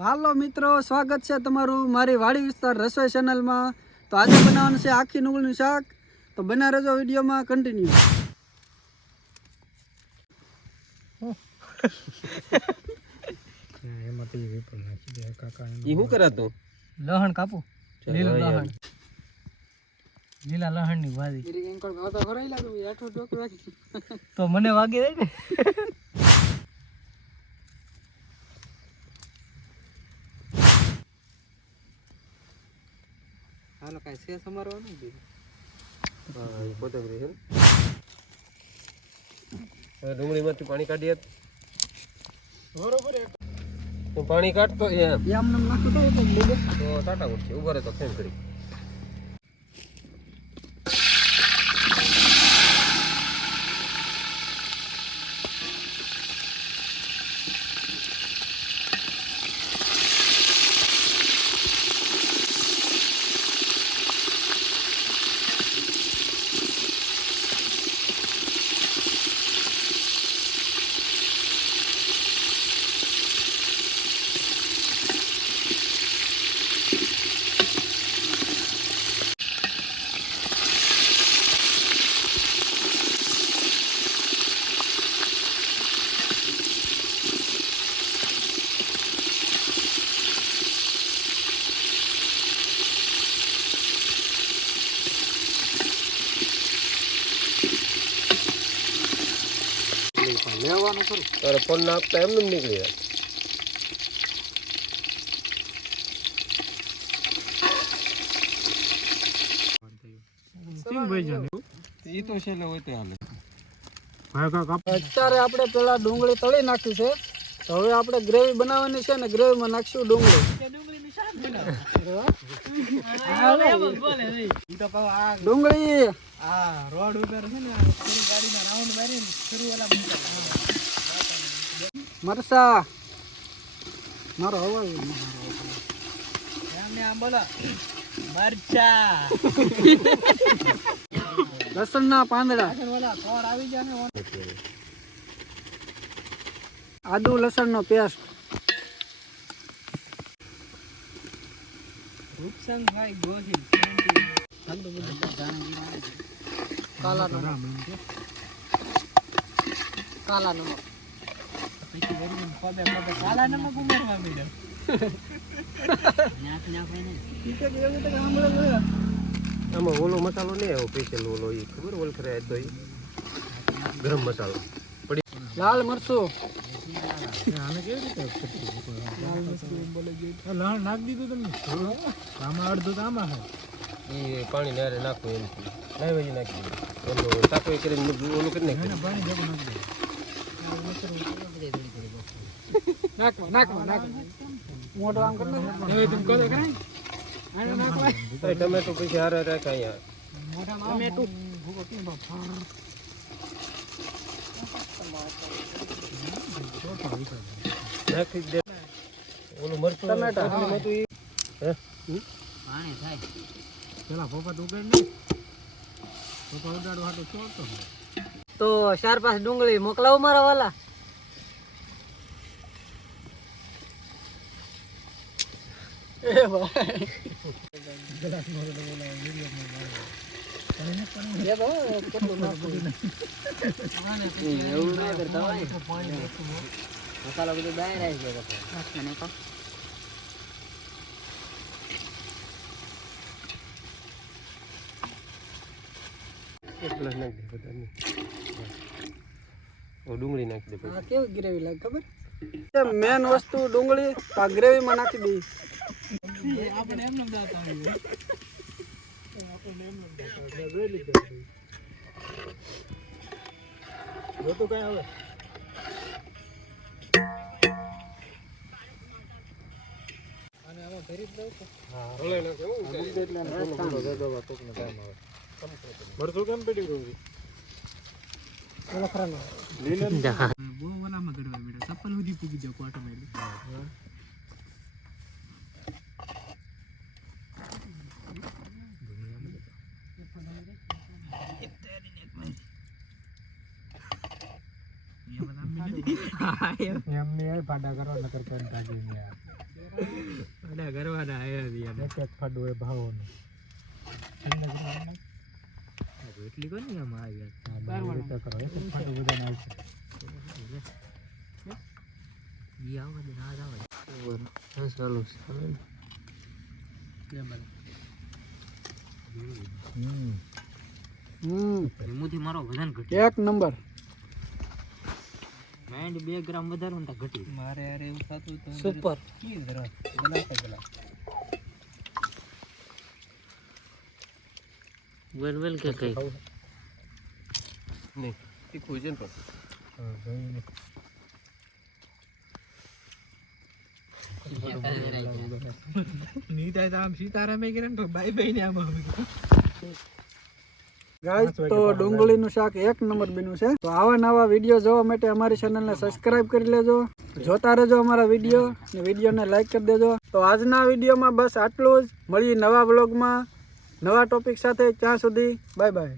હાલો મિત્રો, સ્વાગત છે તમારું મારી વાડી વિસ્તાર રસોઈ ચેનલમાં। તો આજે બનાવવાનું છે આખી ડુંગળીનું શાક। તો બના રહેજો વિડીયોમાં કન્ટિન્યુ। શું કરાતું લહણ કાપું, લીલું લહણ, લીલા લહણ ની ભાજી તો મને વાગી જાય ને। હાલો કાઈ છે સમારવાનું છે। હા એ કોથમરી છે ને હવે ડુંગળીમાંથી પાણી કાઢીએ બરોબર તો પાણી કાઢતો એમ નામ નાખું તો ટાટા ઉઠશે ઉભા રહે તો ફેમ કરી લેવાનું ખરું તારે ફોન નાખતા એમને નીકળી જાય ઈ તો છેલ્લે હોય તો હાલે અત્યારે આપણે પેલા ડુંગળી તળી નાખી છે। તો હવે આપણે ગ્રેવી બનાવવાની છે ને ગ્રેવીમાં નાખશું ડુંગળી। ડુંગળી રોડ ઉપર છે ને ગાડીના રાઉન્ડ મારીને શરૂ વાલા મરસા મારો અવાજ એમને આમ બોલો મરચા લસણના પાંદડા ઓલા કોર આવી જાય ને આદુ લસણનો પેસ્ટ રૂપસંગ ભાઈ ગોહિલ કાલા નમક કાલા નમક કાલા નમક ઉમેરવા માંડ્યો આમાં ઓલો મસાલો નહીં આવ્યો સ્પેશિયલ ઓલો એ ખબર ઓલ ખરે તો એ ગરમ મસાલો લાલ મરચું આને કેવી રીતે લહણ નાખી દીધું તમને આમાં અડધું તો આમાં એ પાણી નારે નાખવું એમ નાઈ ભાજી નાખી દીધું ઓલો ટાકો કરીને ઓલું કરી નાખ્યું પાણી ભેગું નાખી નાખવા મોટો આમ કરી ટમેટો પછી હારે રાખ અહીંયા નાખી દે ઓલું મરચું ટમેટા હતું ઈ હે પાણી થાય પેલા પોપટ ઉગાડ ને પોપટ ઉગાડવા હાટો ચોરતો તો 4-5 ડુંગળી મોકલાવો મારા વાલા એ ભાઈ મસાલો બધું બહાર આવી ગયો એક ગ્લાસ નાખી દે બધાની ઓ ડુંગળી નાખી દે પછી આ કેવી ગ્રેવી લાગે ખબર છે મેન વસ્તુ ડુંગળી આ ગ્રેવીમાં નાખી દઈ આપણે એમ નમ દાતા આપણે એમ નમ જો તો કઈ આવે અને આમાં ફેરી જ દઉં હા રોલે નાખે હું એટલે દવા કોકનો ટાઈમ આવે મરચું કેમ પેટી ગયું બહુ ઓલામાં ગડવા બેટા ચપ્પલ સુધી પૂગી જાવ ક્વાર્ટર માં એમને પાડા કરો નકર પણ કાઢી ને યાર કરવાના આયા એક એક ફાડો એ ભાવોનો એટલી કોની આમાં આવ્યા બારવાનો તો કરો એક ફાડો બધાને આવશે ઈ આવવા દે ના આવે ચાલો એમાંથી મારો વજન ઘટ્યો એક નંબર માઇન્ડ 2 ગ્રામ વધારવાનું તો ઘટી મારે યાર એવું થતું તો સુપર કી જરા ગલા વેલ કે કઈ નહીં તીખું છે ને પણ નહીં થાય તો આમ સીતારામે કરે ને બાય બાય ને આમ ગાઈસ તો ડુંગળીનું શાક એક નંબર બન્યું છે. તો આવા નવા વિડીયો જોવા માટે અમારી ચેનલને સબસ્ક્રાઇબ કરી લેજો, જોતા રહેજો અમારા વિડીયો ને વિડીયોને લાઈક કરી દેજો. તો આજના વિડીયોમાં બસ આટલું જ. મળીએ નવા બ્લોગમાં નવા ટોપિક સાથે. ત્યાં સુધી બાય બાય.